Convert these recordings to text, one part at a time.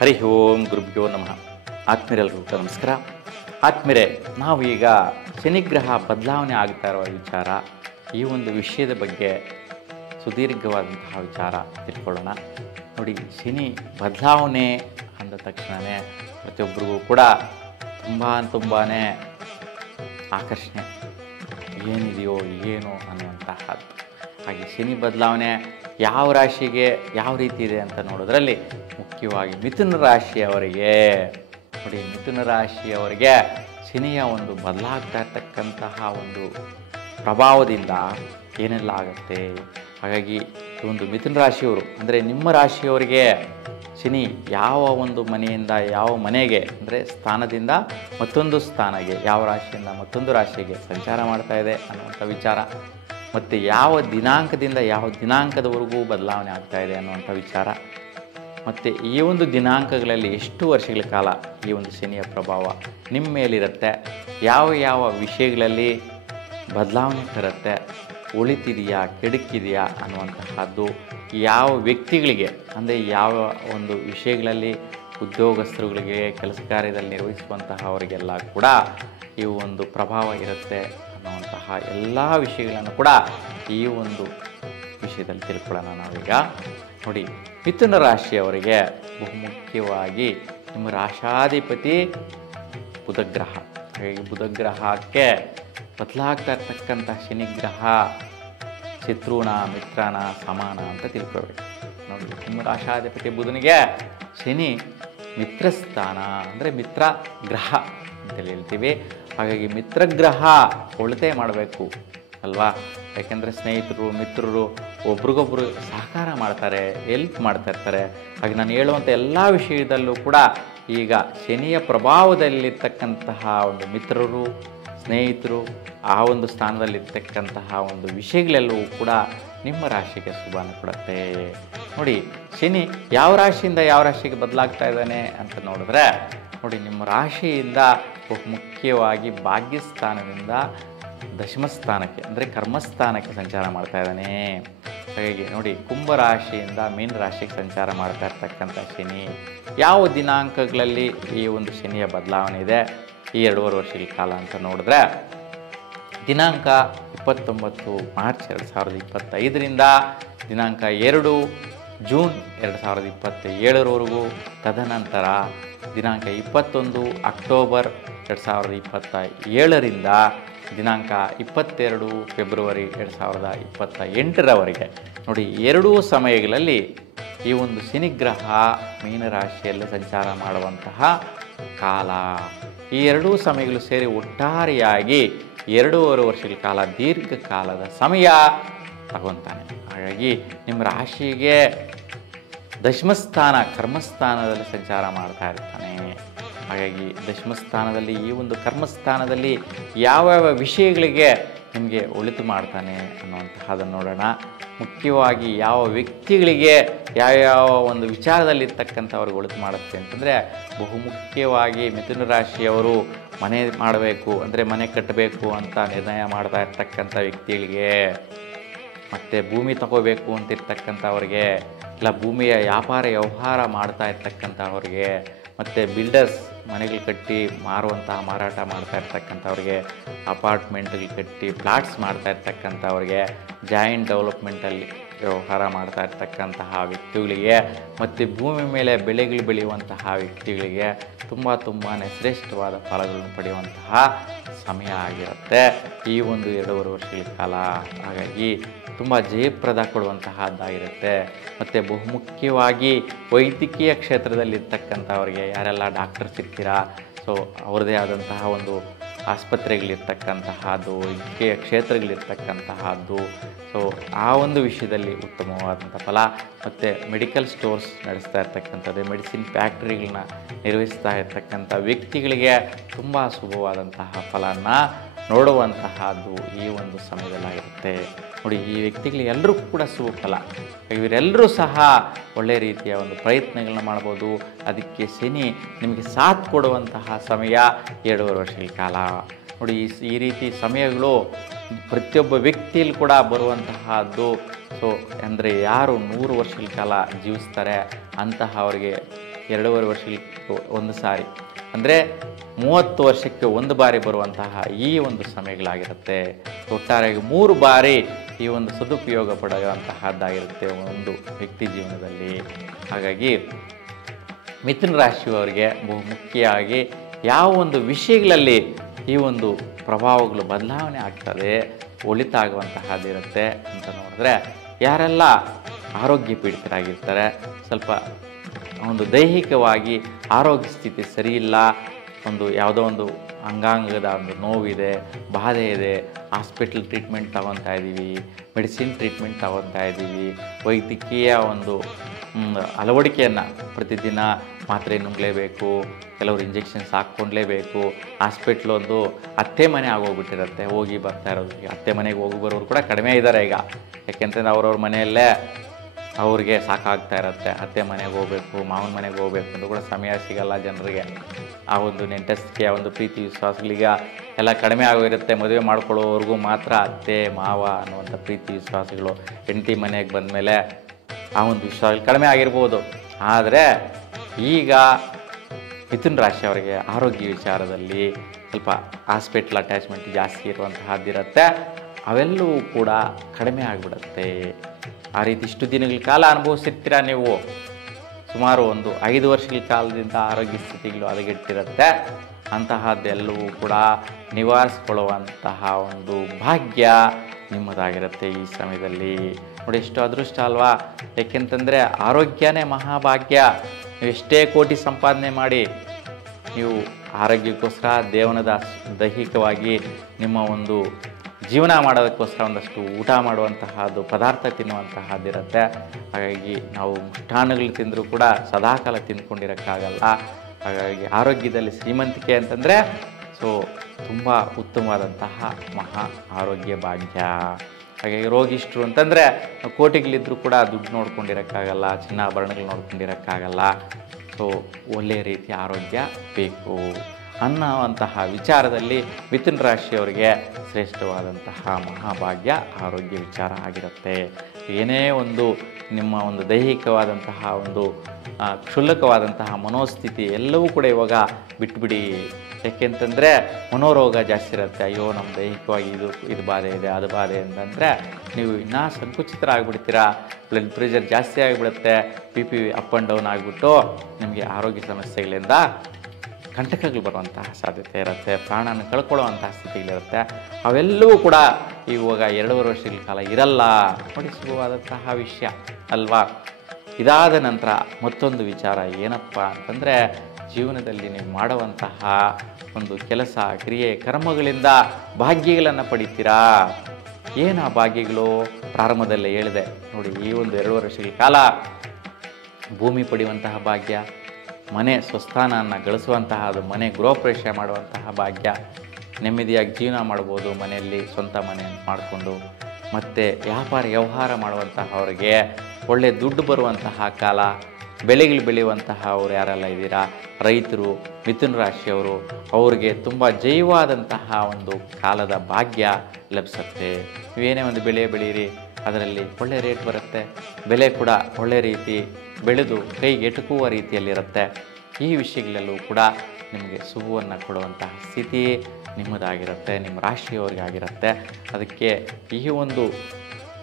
ಹರಿ ಓಂ ಗುರುಭ್ಯೋ ನಮಃ. ಆತ್ಮೀಯರೆಲ್ಲರಿಗೂ ನಮಸ್ಕಾರ. ಆತ್ಮೀಯರೇ, ನಾವು ಈಗ ಶನಿಗ್ರಹ ಬದಲಾವಣೆ ಆಗ್ತಾ ಇರುವ ವಿಚಾರ, ಈ ಒಂದು ವಿಷಯದ ಬಗ್ಗೆ ಸುದೀರ್ಘವಾದಂತಹ ವಿಚಾರ ತಿಳ್ಕೊಳ್ಳೋಣ. ನೋಡಿ, ಶನಿ ಬದಲಾವಣೆ ಅಂದ ತಕ್ಷಣವೇ ಪ್ರತಿಯೊಬ್ಬರಿಗೂ ಕೂಡ ತುಂಬಾ ಆಕರ್ಷಣೆ, ಏನಿದೆಯೋ ಏನೋ ಅನ್ನುವಂತಹದ್ದು. ಹಾಗೆ ಶನಿ ಬದಲಾವಣೆ ಯಾವ ರಾಶಿಗೆ ಯಾವ ರೀತಿ ಇದೆ ಅಂತ ನೋಡೋದ್ರಲ್ಲಿ ಮುಖ್ಯವಾಗಿ ಮಿಥುನ ರಾಶಿಯವರಿಗೆ ನೋಡಿ, ಮಿಥುನ ರಾಶಿಯವರಿಗೆ ಶನಿಯ ಒಂದು ಬದಲಾಗ್ತಾ ಇರ್ತಕ್ಕಂತಹ ಒಂದು ಪ್ರಭಾವದಿಂದ ಏನೆಲ್ಲ ಆಗುತ್ತೆ. ಹಾಗಾಗಿ ಈ ಒಂದು ಮಿಥುನ ರಾಶಿಯವರು ಅಂದರೆ ನಿಮ್ಮ ರಾಶಿಯವರಿಗೆ ಶನಿ ಯಾವ ಒಂದು ಮನೆಯಿಂದ ಯಾವ ಮನೆಗೆ ಅಂದರೆ ಸ್ಥಾನದಿಂದ ಮತ್ತೊಂದು ಸ್ಥಾನಕ್ಕೆ, ಯಾವ ರಾಶಿಯಿಂದ ಮತ್ತೊಂದು ರಾಶಿಗೆ ಸಂಚಾರ ಮಾಡ್ತಾ ಇದೆ ಅನ್ನುವಂಥ ವಿಚಾರ, ಮತ್ತು ಯಾವ ದಿನಾಂಕದಿಂದ ಯಾವ ದಿನಾಂಕದವರೆಗೂ ಬದಲಾವಣೆ ಆಗ್ತಾ ಇದೆ ಅನ್ನುವಂಥ ವಿಚಾರ, ಮತ್ತು ಈ ಒಂದು ದಿನಾಂಕಗಳಲ್ಲಿ ಎಷ್ಟು ವರ್ಷಗಳ ಕಾಲ ಈ ಒಂದು ಶನಿಯ ಪ್ರಭಾವ ನಿಮ್ಮ ಮೇಲಿರುತ್ತೆ, ಯಾವ ಯಾವ ವಿಷಯಗಳಲ್ಲಿ ಬದಲಾವಣೆ ತರುತ್ತೆ, ಒಳಿತಿದೆಯಾ ಕೆಡುಕಿದೆಯಾ ಅನ್ನುವಂತಹದ್ದು, ಯಾವ ವ್ಯಕ್ತಿಗಳಿಗೆ ಅಂದರೆ ಯಾವ ಒಂದು ವಿಷಯಗಳಲ್ಲಿ ಉದ್ಯೋಗಸ್ಥರುಗಳಿಗೆ ಕೆಲಸ ಕಾರ್ಯದಲ್ಲಿ ನಿರ್ವಹಿಸುವಂತಹವರಿಗೆಲ್ಲ ಕೂಡ ಈ ಒಂದು ಪ್ರಭಾವ ಇರುತ್ತೆ ಅನ್ನುವಂತಹ ಎಲ್ಲ ವಿಷಯಗಳನ್ನು ಕೂಡ ಈ ಒಂದು ವಿಷಯದಲ್ಲಿ ತಿಳ್ಕೊಳ್ಳೋಣ ನಾವೀಗ. ನೋಡಿ, ಮಿಥುನ ರಾಶಿಯವರಿಗೆ ಬಹುಮುಖ್ಯವಾಗಿ ನಿಮ್ಮ ರಾಶಾಧಿಪತಿ ಬುಧಗ್ರಹ. ಹಾಗಾಗಿ ಬುಧಗ್ರಹಕ್ಕೆ ಬದಲಾಗ್ತಾ ಇರ್ತಕ್ಕಂಥ ಶನಿಗ್ರಹ ಶತ್ರುನ ಮಿತ್ರನ ಸಮಾನ ಅಂತ ತಿಳ್ಕೊಳ್ಬೇಕು. ನೋಡಿ, ನಿಮ್ಮ ರಾಶಾಧಿಪತಿ ಬುಧನಿಗೆ ಶನಿ ಮಿತ್ರಸ್ಥಾನ ಅಂದರೆ ಮಿತ್ರ ಗ್ರಹ ಅಂತೇಳಿ ಹೇಳ್ತೀವಿ. ಹಾಗಾಗಿ ಮಿತ್ರಗ್ರಹ ಒಳಿತೇ ಮಾಡಬೇಕು ಅಲ್ವಾ, ಯಾಕೆಂದರೆ ಸ್ನೇಹಿತರು ಮಿತ್ರರು ಒಬ್ರಿಗೊಬ್ರು ಸಹಕಾರ ಮಾಡ್ತಾರೆ, ಹೆಲ್ಪ್ ಮಾಡ್ತಾ ಇರ್ತಾರೆ. ಹಾಗೆ ನಾನು ಹೇಳುವಂಥ ಎಲ್ಲ ವಿಷಯದಲ್ಲೂ ಕೂಡ ಈಗ ಶನಿಯ ಪ್ರಭಾವದಲ್ಲಿರ್ತಕ್ಕಂತಹ ಒಂದು ಮಿತ್ರರು ಸ್ನೇಹಿತರು ಆ ಒಂದು ಸ್ಥಾನದಲ್ಲಿರ್ತಕ್ಕಂತಹ ಒಂದು ವಿಷಯಗಳೆಲ್ಲವೂ ಕೂಡ ನಿಮ್ಮ ರಾಶಿಗೆ ಶುಭನ ಕೊಡುತ್ತೆ. ನೋಡಿ, ಶನಿ ಯಾವ ರಾಶಿಯಿಂದ ಯಾವ ರಾಶಿಗೆ ಬದಲಾಗ್ತಾ ಇದ್ದಾನೆ ಅಂತ ನೋಡಿದ್ರೆ, ನೋಡಿ, ನಿಮ್ಮ ರಾಶಿಯಿಂದ ಬಹುಮುಖ್ಯವಾಗಿ ಭಾಗ್ಯಸ್ಥಾನದಿಂದ ದಶಮಸ್ಥಾನಕ್ಕೆ ಅಂದರೆ ಕರ್ಮಸ್ಥಾನಕ್ಕೆ ಸಂಚಾರ ಮಾಡ್ತಾ ಇದ್ದಾನೆ. ಹಾಗಾಗಿ ನೋಡಿ, ಕುಂಭ ರಾಶಿಯಿಂದ ಮೀನ ರಾಶಿಗೆ ಸಂಚಾರ ಮಾಡ್ತಾ ಇರ್ತಕ್ಕಂಥ ಶನಿ ಯಾವ ದಿನಾಂಕಗಳಲ್ಲಿ ಈ ಒಂದು ಶನಿಯ ಬದಲಾವಣೆ ಇದೆ ಈ 2.5 ವರ್ಷಗಳ ಕಾಲ ಅಂತ ನೋಡಿದ್ರೆ, ದಿನಾಂಕ 29 ಮಾರ್ಚ್ 2025ರಿಂದ ದಿನಾಂಕ 2 ಜೂನ್ 2027ರವರೆಗೂ, ತದನಂತರ ದಿನಾಂಕ 21 ಅಕ್ಟೋಬರ್ 2027ರಿಂದ ದಿನಾಂಕ 22 ಫೆಬ್ರವರಿ 2028ರವರೆಗೆ. ನೋಡಿ, ಎರಡೂ ಸಮಯಗಳಲ್ಲಿ ಈ ಒಂದು ಶನಿಗ್ರಹ ಮೀನರಾಶಿಯಲ್ಲಿ ಸಂಚಾರ ಮಾಡುವಂತಹ ಕಾಲ. ಈ ಎರಡೂ ಸಮಯಗಳು ಸೇರಿ ಒಟ್ಟಾರೆಯಾಗಿ 2.5 ವರ್ಷಗಳ ಕಾಲ ದೀರ್ಘಕಾಲದ ಸಮಯ ತಗೊತಾನೆ. ಹಾಗಾಗಿ ನಿಮ್ಮ ರಾಶಿಗೆ ದಶಮಸ್ಥಾನ ಕರ್ಮಸ್ಥಾನದಲ್ಲಿ ಸಂಚಾರ ಮಾಡ್ತಾ ಇರ್ತಾನೆ. ಹಾಗಾಗಿ ದಶಮಸ್ಥಾನದಲ್ಲಿ ಈ ಒಂದು ಕರ್ಮಸ್ಥಾನದಲ್ಲಿ ಯಾವ್ಯಾವ ವಿಷಯಗಳಿಗೆ ನಿಮಗೆ ಒಳಿತು ಮಾಡ್ತಾನೆ ಅನ್ನುವಂತಹದನ್ನು ನೋಡೋಣ. ಮುಖ್ಯವಾಗಿ ಯಾವ ವ್ಯಕ್ತಿಗಳಿಗೆ ಯಾವ್ಯಾವ ಒಂದು ವಿಚಾರದಲ್ಲಿರ್ತಕ್ಕಂಥವ್ರಿಗೆ ಒಳಿತು ಮಾಡುತ್ತೆ ಅಂತಂದರೆ, ಬಹುಮುಖ್ಯವಾಗಿ ಮಿಥುನ ರಾಶಿಯವರು ಮನೆ ಮಾಡಬೇಕು ಅಂದರೆ ಮನೆ ಕಟ್ಟಬೇಕು ಅಂತ ನಿರ್ಣಯ ಮಾಡ್ತಾ ಇರ್ತಕ್ಕಂಥ ವ್ಯಕ್ತಿಗಳಿಗೆ, ಮತ್ತು ಭೂಮಿ ತಗೋಬೇಕು ಅಂತಿರ್ತಕ್ಕಂಥವ್ರಿಗೆ, ಇಲ್ಲ ಭೂಮಿಯ ವ್ಯಾಪಾರ ವ್ಯವಹಾರ ಮಾಡ್ತಾ ಇರ್ತಕ್ಕಂಥವ್ರಿಗೆ, ಮತ್ತು ಬಿಲ್ಡರ್ಸ್ ಮನೆಗಳು ಕಟ್ಟಿ ಮಾರಾಟ ಮಾಡ್ತಾ ಇರ್ತಕ್ಕಂಥವ್ರಿಗೆ, ಅಪಾರ್ಟ್ಮೆಂಟ್ಗಳು ಕಟ್ಟಿ ಪ್ಲಾಟ್ಸ್ ಮಾಡ್ತಾ ಇರ್ತಕ್ಕಂಥವ್ರಿಗೆ, ಜಾಯಿಂಟ್ ಡೆವಲಪ್ಮೆಂಟಲ್ಲಿ ವ್ಯವಹಾರ ಮಾಡ್ತಾ ಇರ್ತಕ್ಕಂತಹ ವ್ಯಕ್ತಿಗಳಿಗೆ, ಮತ್ತು ಭೂಮಿ ಮೇಲೆ ಬೆಳೆಗಳು ಬೆಳೆಯುವಂತಹ ವ್ಯಕ್ತಿಗಳಿಗೆ ತುಂಬಾ ಶ್ರೇಷ್ಠವಾದ ಫಲಗಳನ್ನು ಪಡೆಯುವಂತಹ ಸಮಯ ಆಗಿರುತ್ತೆ ಈ ಒಂದು 2.5 ವರ್ಷಗಳ ಕಾಲ. ಹಾಗಾಗಿ ತುಂಬ ಜಯಪ್ರದ ಕೊಡುವಂತಹದ್ದಾಗಿರುತ್ತೆ. ಮತ್ತು ಬಹುಮುಖ್ಯವಾಗಿ ವೈದ್ಯಕೀಯ ಕ್ಷೇತ್ರದಲ್ಲಿರ್ತಕ್ಕಂಥವ್ರಿಗೆ, ಯಾರೆಲ್ಲ ಡಾಕ್ಟರ್ಸ್ ಇರ್ತೀರಾ, ಸೊ ಅವ್ರದ್ದೇ ಆದಂತಹ ಒಂದು ಆಸ್ಪತ್ರೆಗಳಿರ್ತಕ್ಕಂತಹದ್ದು, ವೈದ್ಯಕೀಯ ಕ್ಷೇತ್ರಗಳಿರ್ತಕ್ಕಂತಹದ್ದು, ಸೊ ಆ ಒಂದು ವಿಷಯದಲ್ಲಿ ಉತ್ತಮವಾದಂಥ ಫಲ. ಮತ್ತು ಮೆಡಿಕಲ್ ಸ್ಟೋರ್ಸ್ ನಡೆಸ್ತಾ ಇರ್ತಕ್ಕಂಥದ್ದು, ಮೆಡಿಸಿನ್ ಫ್ಯಾಕ್ಟ್ರಿಗಳನ್ನ ನಿರ್ವಹಿಸ್ತಾ ಇರ್ತಕ್ಕಂಥ ವ್ಯಕ್ತಿಗಳಿಗೆ ತುಂಬ ಶುಭವಾದಂತಹ ಫಲನ ನೋಡುವಂತಹದ್ದು ಈ ಒಂದು ಸಮಯದಲ್ಲಾಗಿರುತ್ತೆ. ನೋಡಿ, ಈ ವ್ಯಕ್ತಿಗಳಿಗೆ ಎಲ್ಲರೂ ಕೂಡ ಶುಭ ಫಲ. ಇವರೆಲ್ಲರೂ ಸಹ ಒಳ್ಳೆಯ ರೀತಿಯ ಒಂದು ಪ್ರಯತ್ನಗಳನ್ನ ಮಾಡ್ಬೋದು. ಅದಕ್ಕೆ ಶನಿ ನಿಮಗೆ ಸಾಥ್ ಕೊಡುವಂತಹ ಸಮಯ 2.5 ವರ್ಷಗಳ ಕಾಲ. ನೋಡಿ, ಈ ರೀತಿ ಸಮಯಗಳು ಪ್ರತಿಯೊಬ್ಬ ವ್ಯಕ್ತಿಯಲ್ಲಿ ಕೂಡ ಬರುವಂತಹದ್ದು. ಸೊ ಅಂದರೆ ಯಾರು 100 ವರ್ಷಗಳ ಕಾಲ ಜೀವಿಸ್ತಾರೆ ಅಂತಹವರಿಗೆ 2.5 ವರ್ಷಕ್ಕೆ ಒಂದು ಸಾರಿ, ಅಂದರೆ 30 ವರ್ಷಕ್ಕೆ ಒಂದು ಬಾರಿ ಬರುವಂತಹ ಈ ಒಂದು ಸಮಯಗಳಾಗಿರುತ್ತೆ. ಒಟ್ಟಾರೆಯಾಗಿ 3 ಬಾರಿ ಈ ಒಂದು ಸದುಪಯೋಗ ಪಡೆಯುವಂತಹದ್ದಾಗಿರುತ್ತೆ ಒಂದು ವ್ಯಕ್ತಿ ಜೀವನದಲ್ಲಿ. ಹಾಗಾಗಿ ಮಿಥುನ ರಾಶಿಯವರಿಗೆ ಬಹುಮುಖ್ಯವಾಗಿ ಯಾವ ಒಂದು ವಿಷಯಗಳಲ್ಲಿ ಈ ಒಂದು ಪ್ರಭಾವಗಳು ಬದಲಾವಣೆ ಆಗ್ತದೆ, ಒಳಿತಾಗುವಂತಹದ್ದಿರುತ್ತೆ ಅಂತ ನೋಡಿದ್ರೆ, ಯಾರೆಲ್ಲ ಆರೋಗ್ಯ ಪೀಡಿತರಾಗಿರ್ತಾರೆ, ಸ್ವಲ್ಪ ಒಂದು ದೈಹಿಕವಾಗಿ ಆರೋಗ್ಯ ಸ್ಥಿತಿ ಸರಿಯಿಲ್ಲ, ಒಂದು ಯಾವುದೋ ಒಂದು ಅಂಗಾಂಗದ ಒಂದು ನೋವಿದೆ, ಬಾಧೆ ಇದೆ, ಹಾಸ್ಪಿಟಲ್ ಟ್ರೀಟ್ಮೆಂಟ್ ತಗೊತಾ ಇದ್ದೀವಿ, ಮೆಡಿಸಿನ್ ಟ್ರೀಟ್ಮೆಂಟ್ ತಗೊತಾ ಇದ್ದೀವಿ, ವೈದ್ಯಕೀಯ ಒಂದು ಅಳವಡಿಕೆಯನ್ನು ಪ್ರತಿದಿನ ಮಾತ್ರೆ ನುಂಗಲೇಬೇಕು, ಕೆಲವರು ಇಂಜೆಕ್ಷನ್ಸ್ ಹಾಕ್ಕೊಂಡ್ಲೇಬೇಕು, ಹಾಸ್ಪಿಟ್ಲ್ ಒಂದು ಅತ್ತೆ ಮನೆ ಆಗೋಗ್ಬಿಟ್ಟಿರುತ್ತೆ, ಹೋಗಿ ಬರ್ತಾ ಇರೋದು. ಅತ್ತೆ ಮನೆಗೆ ಹೋಗಿ ಬರೋರು ಕೂಡ ಕಡಿಮೆ ಇದ್ದಾರೆ ಈಗ, ಯಾಕೆಂತಂದರೆ ಅವ್ರವ್ರ ಮನೆಯಲ್ಲೇ ಅವ್ರಿಗೆ ಸಾಕಾಗ್ತಾ ಇರುತ್ತೆ. ಅತ್ತೆ ಮನೆಗೆ ಹೋಗಬೇಕು, ಮಾವನ ಮನೆಗೆ ಹೋಗ್ಬೇಕು ಅಂತ ಕೂಡ ಸಮಯ ಸಿಗಲ್ಲ ಜನರಿಗೆ. ಆ ಒಂದು ನೆಂಟಸ್ತಿಕೆ, ಆ ಒಂದು ಪ್ರೀತಿ ವಿಶ್ವಾಸಗಳೀಗ ಎಲ್ಲ ಕಡಿಮೆ ಆಗೋಗಿರುತ್ತೆ. ಮದುವೆ ಮಾಡ್ಕೊಳ್ಳೋವರೆಗೂ ಮಾತ್ರ ಅತ್ತೆ ಮಾವ ಅನ್ನುವಂಥ ಪ್ರೀತಿ ವಿಶ್ವಾಸಗಳು ಹೆಂಡತಿ ಮನೆಗೆ ಬಂದಮೇಲೆ ಆ ಒಂದು ವಿಶ್ವಾಸಗಳು ಕಡಿಮೆ ಆಗಿರ್ಬೋದು. ಆದರೆ ಈಗ ಮಿಥುನ ರಾಶಿಯವರಿಗೆ ಆರೋಗ್ಯ ವಿಚಾರದಲ್ಲಿ ಸ್ವಲ್ಪ ಹಾಸ್ಪಿಟ್ಲ್ ಅಟ್ಯಾಚ್ಮೆಂಟ್ ಜಾಸ್ತಿ ಇರುವಂತಹದ್ದಿರುತ್ತೆ, ಅವೆಲ್ಲವೂ ಕೂಡ ಕಡಿಮೆ ಆಗಿಬಿಡುತ್ತೆ. ಆ ರೀತಿ ಇಷ್ಟು ದಿನಗಳ ಕಾಲ ಅನುಭವಿಸಿರ್ತೀರ ನೀವು, ಸುಮಾರು ಒಂದು 5 ವರ್ಷಗಳ ಕಾಲದಿಂದ ಆರೋಗ್ಯ ಸ್ಥಿತಿಗಳು ಹದಗೆಟ್ಟಿರುತ್ತೆ. ಅಂತಹದ್ದೆಲ್ಲವೂ ಕೂಡ ನಿವಾರಿಸ್ಕೊಳ್ಳುವಂತಹ ಒಂದು ಭಾಗ್ಯ ನಿಮ್ಮದಾಗಿರುತ್ತೆ ಈ ಸಮಯದಲ್ಲಿ. ನೋಡಿ, ಎಷ್ಟು ಅದೃಷ್ಟ ಅಲ್ವಾ? ಏಕೆಂತಂದರೆ ಆರೋಗ್ಯನೇ ಮಹಾಭಾಗ್ಯ. ನೀವು ಎಷ್ಟೇ ಕೋಟಿ ಸಂಪಾದನೆ ಮಾಡಿ, ನೀವು ಆರೋಗ್ಯಕ್ಕೋಸ್ಕರ ದೇವನದ ದೈಹಿಕವಾಗಿ ನಿಮ್ಮ ಒಂದು ಜೀವನ ಮಾಡೋದಕ್ಕೋಸ್ಕರ ಒಂದಷ್ಟು ಊಟ ಮಾಡುವಂತಹದ್ದು, ಪದಾರ್ಥ ತಿನ್ನುವಂತಹದ್ದಿರುತ್ತೆ. ಹಾಗಾಗಿ ನಾವು ಮೃಷ್ಟಾನ್ನಗಳು ತಿಂದರೂ ಕೂಡ ಸದಾಕಾಲ ತಿಂದ್ಕೊಂಡಿರೋಕ್ಕಾಗಲ್ಲ. ಹಾಗಾಗಿ ಆರೋಗ್ಯದಲ್ಲಿ ಶ್ರೀಮಂತಿಕೆ ಅಂತಂದರೆ ತುಂಬ ಉತ್ತಮವಾದಂತಹ ಮಹಾ ಆರೋಗ್ಯ ಭಾಗ್ಯ. ಹಾಗಾಗಿ ರೋಗಿಷ್ಟ್ರು ಅಂತಂದರೆ ಕೋಟಿಗಳಿದ್ದರೂ ಕೂಡ ದುಡ್ಡು ನೋಡ್ಕೊಂಡಿರೋಕ್ಕಾಗಲ್ಲ, ಚಿನ್ನಾಭರಣಗಳು ನೋಡ್ಕೊಂಡಿರೋಕ್ಕಾಗಲ್ಲ. ಒಳ್ಳೆಯ ರೀತಿಯ ಆರೋಗ್ಯ ಬೇಕು ಅನ್ನುವಂತಹ ವಿಚಾರದಲ್ಲಿ ಮಿಥುನ ರಾಶಿಯವರಿಗೆ ಶ್ರೇಷ್ಠವಾದಂತಹ ಮಹಾಭಾಗ್ಯ ಆರೋಗ್ಯ ವಿಚಾರ ಆಗಿರುತ್ತೆ. ಏನೇ ಒಂದು ನಿಮ್ಮ ಒಂದು ದೈಹಿಕವಾದಂತಹ ಒಂದು ಕ್ಷುಲ್ಲಕವಾದಂತಹ ಮನೋಸ್ಥಿತಿ ಎಲ್ಲವೂ ಕೂಡ ಇವಾಗ ಬಿಟ್ಬಿಡಿ. ಯಾಕೆಂತಂದರೆ ಮನೋರೋಗ ಜಾಸ್ತಿ ಇರುತ್ತೆ. ಅಯ್ಯೋ, ನಮ್ಮ ದೈಹಿಕವಾಗಿ ಇದು ಬಾಧೆ ಇದೆ, ಅದು ಬಾಧೆ ಅಂತಂದರೆ ನೀವು ಇನ್ನೂ ಸಂಕುಚಿತರಾಗ್ಬಿಡ್ತೀರಾ. ಬ್ಲಡ್ ಪ್ರೆಷರ್ ಜಾಸ್ತಿ ಆಗಿಬಿಡುತ್ತೆ, BP ಅಪ್ ಆ್ಯಂಡ್ ಡೌನ್ ಆಗಿಬಿಟ್ಟು ನಿಮಗೆ ಆರೋಗ್ಯ ಸಮಸ್ಯೆಗಳಿಂದ ಕಂಟಕಗಳು ಬರುವಂತಹ ಸಾಧ್ಯತೆ ಇರುತ್ತೆ, ಪ್ರಾಣನ ಕಳ್ಕೊಳ್ಳುವಂತಹ ಸ್ಥಿತಿಗಳಿರುತ್ತೆ. ಅವೆಲ್ಲವೂ ಕೂಡ ಇವಾಗ 2.5 ವರ್ಷಗಳ ಕಾಲ ಇರಲ್ಲ. ನೋಡಿ, ಸುಲಭವಾದಂತಹ ವಿಷಯ ಅಲ್ವಾ? ಇದಾದ ನಂತರ ಮತ್ತೊಂದು ವಿಚಾರ ಏನಪ್ಪ ಅಂತಂದರೆ, ಜೀವನದಲ್ಲಿ ನೀವು ಮಾಡುವಂತಹ ಒಂದು ಕೆಲಸ ಕ್ರಿಯೆ ಕರ್ಮಗಳಿಂದ ಭಾಗ್ಯಗಳನ್ನು ಪಡಿತೀರಾ. ಏನು ಆ ಭಾಗ್ಯಗಳು? ಪ್ರಾರಂಭದಲ್ಲೇ ಹೇಳಿದೆ ನೋಡಿ, ಈ ಒಂದು 2 ವರ್ಷಗಳ ಕಾಲ ಭೂಮಿ ಪಡೆಯುವಂತಹ ಭಾಗ್ಯ, ಮನೆ ಸ್ವಸ್ಥಾನವನ್ನು ಗಳಿಸುವಂತಹ ಅದು ಮನೆ ಗೃಹಪ್ರವೇಶ ಮಾಡುವಂತಹ ಭಾಗ್ಯ, ನೆಮ್ಮದಿಯಾಗಿ ಜೀವನ ಮಾಡ್ಬೋದು ಮನೆಯಲ್ಲಿ, ಸ್ವಂತ ಮನೆ ಮಾಡಿಕೊಂಡು. ಮತ್ತು ವ್ಯವಹಾರ ಮಾಡುವಂತಹ ಅವರಿಗೆ ಒಳ್ಳೆಯ ದುಡ್ಡು ಬರುವಂತಹ ಕಾಲ, ಬೆಳೆಗಳು ಬೆಳೆಯುವಂತಹ ಅವ್ರು ಯಾರೆಲ್ಲ ಇದ್ದೀರಾ ರೈತರು, ಮಿಥುನ ರಾಶಿಯವರು, ಅವ್ರಿಗೆ ತುಂಬ ಜೈವಾದಂತಹ ಒಂದು ಕಾಲದ ಭಾಗ್ಯ ಲಭಿಸುತ್ತೆ. ನೀವೇನೇ ಒಂದು ಬೆಳೆ ಬೆಳೀರಿ, ಅದರಲ್ಲಿ ಒಳ್ಳೆಯ ರೇಟ್ ಬರುತ್ತೆ, ಬೆಲೆ ಕೂಡ ಒಳ್ಳೆಯ ರೀತಿ ಬೆಳೆದು ಕೈಗೆ ಎಟುಕುವ ರೀತಿಯಲ್ಲಿರುತ್ತೆ. ಈ ವಿಷಯಗಳಲ್ಲೂ ಕೂಡ ನಿಮಗೆ ಶುಭವನ್ನು ಕೊಡುವಂತಹ ಸ್ಥಿತಿ ನಿಮ್ಮದಾಗಿರುತ್ತೆ, ನಿಮ್ಮ ರಾಶಿಯವರಿಗೆ ಆಗಿರುತ್ತೆ. ಅದಕ್ಕೆ ಈ ಒಂದು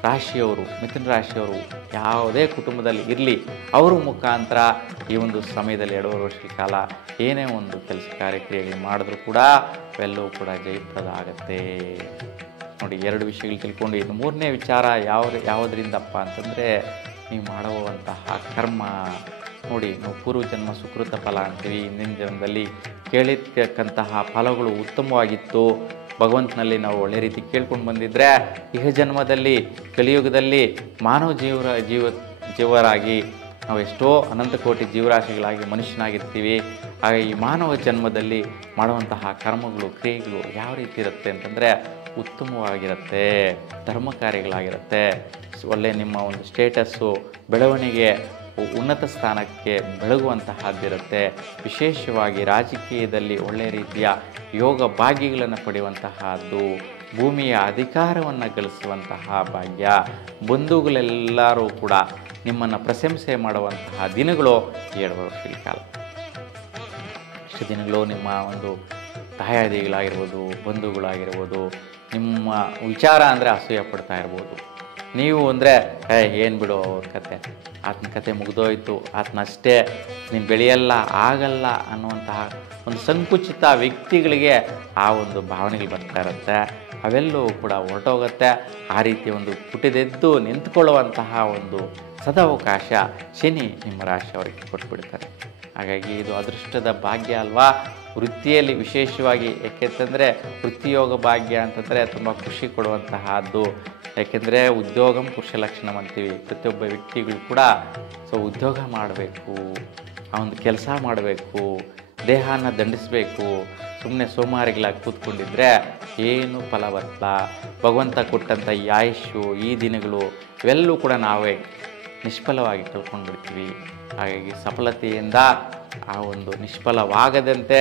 ರಾಶಿಯವರು, ಮಿಥುನ ರಾಶಿಯವರು ಯಾವುದೇ ಕುಟುಂಬದಲ್ಲಿ ಇರಲಿ, ಅವ್ರ ಮುಖಾಂತರ ಈ ಒಂದು ಸಮಯದಲ್ಲಿ 2.5 ವರ್ಷಗಳ ಕಾಲ ಏನೇ ಒಂದು ಕೆಲಸ ಕಾರ್ಯಕ್ರಿಯೆಗಳು ಮಾಡಿದ್ರೂ ಕೂಡ ಅವೆಲ್ಲವೂ ಕೂಡ ಜಯಪ್ರದ ಆಗುತ್ತೆ. ನೋಡಿ, 2 ವಿಷಯಗಳು ತಿಳ್ಕೊಂಡು, ಇದು 3ನೇ ವಿಚಾರ ಯಾವುದರಿಂದಪ್ಪ ಅಂತಂದರೆ, ನೀವು ಮಾಡುವಂತಹ ಕರ್ಮ. ನೋಡಿ, ನಾವು ಪೂರ್ವಜನ್ಮ ಸುಕೃತ ಫಲ ಅಂತೀವಿ. ಹಿಂದಿನ ಜನ್ಮದಲ್ಲಿ ಕೇಳಿರ್ತಕ್ಕಂತಹ ಫಲಗಳು ಉತ್ತಮವಾಗಿತ್ತು, ಭಗವಂತನಲ್ಲಿ ನಾವು ಒಳ್ಳೆ ರೀತಿ ಕೇಳ್ಕೊಂಡು ಬಂದಿದ್ದರೆ, ಇಹ ಜನ್ಮದಲ್ಲಿ ಕಲಿಯುಗದಲ್ಲಿ ಮಾನವ ಜೀವರಾಗಿ ನಾವು ಎಷ್ಟೋ ಅನಂತ ಕೋಟಿ ಜೀವರಾಶಿಗಳಾಗಿ ಮನುಷ್ಯನಾಗಿರ್ತೀವಿ. ಹಾಗೆ ಈ ಮಾನವ ಜನ್ಮದಲ್ಲಿ ಮಾಡುವಂತಹ ಕರ್ಮಗಳು, ಕ್ರಿಯೆಗಳು ಯಾವ ರೀತಿ ಇರುತ್ತೆ ಅಂತಂದರೆ ಉತ್ತಮವಾಗಿರುತ್ತೆ, ಧರ್ಮ ಕಾರ್ಯಗಳಾಗಿರುತ್ತೆ. ಒಳ್ಳೆಯ ನಿಮ್ಮ ಒಂದು ಸ್ಟೇಟಸ್ಸು, ಬೆಳವಣಿಗೆ, ಉನ್ನತ ಸ್ಥಾನಕ್ಕೆ ಬೆಳಗುವಂತಹದ್ದಿರುತ್ತೆ. ವಿಶೇಷವಾಗಿ ರಾಜಕೀಯದಲ್ಲಿ ಒಳ್ಳೆಯ ರೀತಿಯ ಯೋಗ ಭಾಗ್ಯಗಳನ್ನು ಪಡೆಯುವಂತಹದ್ದು, ಭೂಮಿಯ ಅಧಿಕಾರವನ್ನು ಗಳಿಸುವಂತಹ ಭಾಗ್ಯ. ಬಂಧುಗಳೆಲ್ಲರೂ ಕೂಡ ನಿಮ್ಮನ್ನು ಪ್ರಶಂಸೆ ಮಾಡುವಂತಹ ದಿನಗಳು 7 ವರ್ಷಗಳ ಕಾಲ. ಇಷ್ಟು ದಿನಗಳು ನಿಮ್ಮ ಒಂದು ತಾಯಾದಿಗಳಾಗಿರ್ಬೋದು, ಬಂಧುಗಳಾಗಿರ್ಬೋದು, ನಿಮ್ಮ ವಿಚಾರ ಅಂದರೆ ಅಸೂಯೆ ಪಡ್ತಾ ಇರ್ಬೋದು. ನೀವು ಅಂದರೆ ಏನು ಬಿಡು ಅವ್ರ ಕತೆ, ಆತನ ಕತೆ ಮುಗಿದೋಯ್ತು, ಆತನಷ್ಟೇ ನೀನು ಬೆಳೆಯಲ್ಲ ಆಗಲ್ಲ ಅನ್ನುವಂತಹ ಒಂದು ಸಂಕುಚಿತ ವ್ಯಕ್ತಿಗಳಿಗೆ ಆ ಒಂದು ಭಾವನೆಗಳು ಬರ್ತಾ ಇರುತ್ತೆ. ಅವೆಲ್ಲವೂ ಕೂಡ ಹೊರಟೋಗುತ್ತೆ. ಆ ರೀತಿ ಒಂದು ಪುಟಿದೆದ್ದು ನಿಂತ್ಕೊಳ್ಳುವಂತಹ ಒಂದು ಸದಾವಕಾಶ ಶನಿ ನಿಮ್ಮ ರಾಶಿಯವರಿಗೆ ಕೊಟ್ಬಿಡ್ತಾರೆ. ಹಾಗಾಗಿ ಇದು ಅದೃಷ್ಟದ ಭಾಗ್ಯ ಅಲ್ವಾ. ವೃತ್ತಿಯಲ್ಲಿ ವಿಶೇಷವಾಗಿ ಏಕೆಂತಂದರೆ ವೃತ್ತಿಯೋಗ ಭಾಗ್ಯ ಅಂತಂದರೆ ತುಂಬ ಖುಷಿ ಕೊಡುವಂತಹದ್ದು. ಯಾಕೆಂದರೆ ಉದ್ಯೋಗಂ ಪುರುಷ ಲಕ್ಷಣಂ ಅಂತೀವಿ. ಪ್ರತಿಯೊಬ್ಬ ವ್ಯಕ್ತಿಗಳು ಕೂಡ ಉದ್ಯೋಗ ಮಾಡಬೇಕು, ಆ ಒಂದು ಕೆಲಸ ಮಾಡಬೇಕು, ದೇಹನ ದಂಡಿಸಬೇಕು. ಸುಮ್ಮನೆ ಸೋಮಾರಿಗಳಾಗಿ ಕೂತ್ಕೊಂಡಿದ್ರೆ ಏನು ಫಲ ಬರಲ್ಲ. ಭಗವಂತ ಕೊಟ್ಟಂಥ ಈ ಆಯುಷ್ಯು, ಈ ದಿನಗಳು ಇವೆಲ್ಲವೂ ಕೂಡ ನಾವೇ ನಿಷ್ಫಲವಾಗಿ ಕಳ್ಕೊಂಡು ಬಿಡ್ತೀವಿ. ಹಾಗಾಗಿ ಸಫಲತೆಯಿಂದ ಆ ಒಂದು ನಿಷ್ಫಲವಾಗದಂತೆ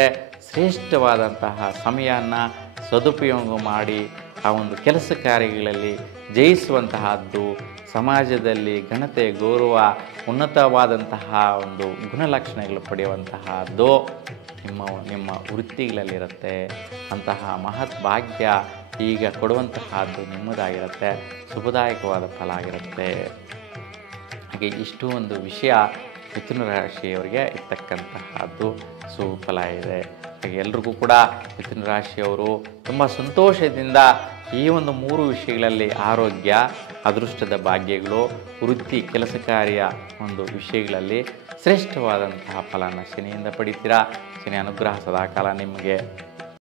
ಶ್ರೇಷ್ಠವಾದಂತಹ ಸಮಯವನ್ನು ಸದುಪಯೋಗ ಮಾಡಿ ಆ ಒಂದು ಕೆಲಸ ಕಾರ್ಯಗಳಲ್ಲಿ ಜಯಿಸುವಂತಹದ್ದು, ಸಮಾಜದಲ್ಲಿ ಘನತೆ, ಗೌರವ, ಉನ್ನತವಾದಂತಹ ಒಂದು ಗುಣಲಕ್ಷಣಗಳು ಪಡೆಯುವಂತಹದ್ದು ನಿಮ್ಮ ವೃತ್ತಿಗಳಲ್ಲಿರುತ್ತೆ. ಅಂತಹ ಮಹತ್ ಭಾಗ್ಯ ಈಗ ಕೊಡುವಂತಹದ್ದು ನಿಮ್ಮದಾಗಿರುತ್ತೆ, ಶುಭದಾಯಕವಾದ ಫಲ ಆಗಿರುತ್ತೆ. ಹಾಗೆ ಇಷ್ಟು ಒಂದು ವಿಷಯ ಮಿಥುನ ರಾಶಿಯವರಿಗೆ ಇರ್ತಕ್ಕಂತಹದ್ದು ಸುಫಲ ಇದೆ. ಹಾಗೆ ಎಲ್ರಿಗೂ ಕೂಡ ಮಿಥುನ ರಾಶಿಯವರು ತುಂಬ ಸಂತೋಷದಿಂದ ಈ ಒಂದು 3 ವಿಷಯಗಳಲ್ಲಿ ಆರೋಗ್ಯ, ಅದೃಷ್ಟದ ಭಾಗ್ಯಗಳು, ವೃತ್ತಿ ಕೆಲಸ ಕಾರ್ಯ ಒಂದು ವಿಷಯಗಳಲ್ಲಿ ಶ್ರೇಷ್ಠವಾದಂತಹ ಫಲನ ಶನಿಯಿಂದ ಪಡಿತೀರಾ. ಶನಿ ಅನುಗ್ರಹ ಸದಾಕಾಲ ನಿಮಗೆ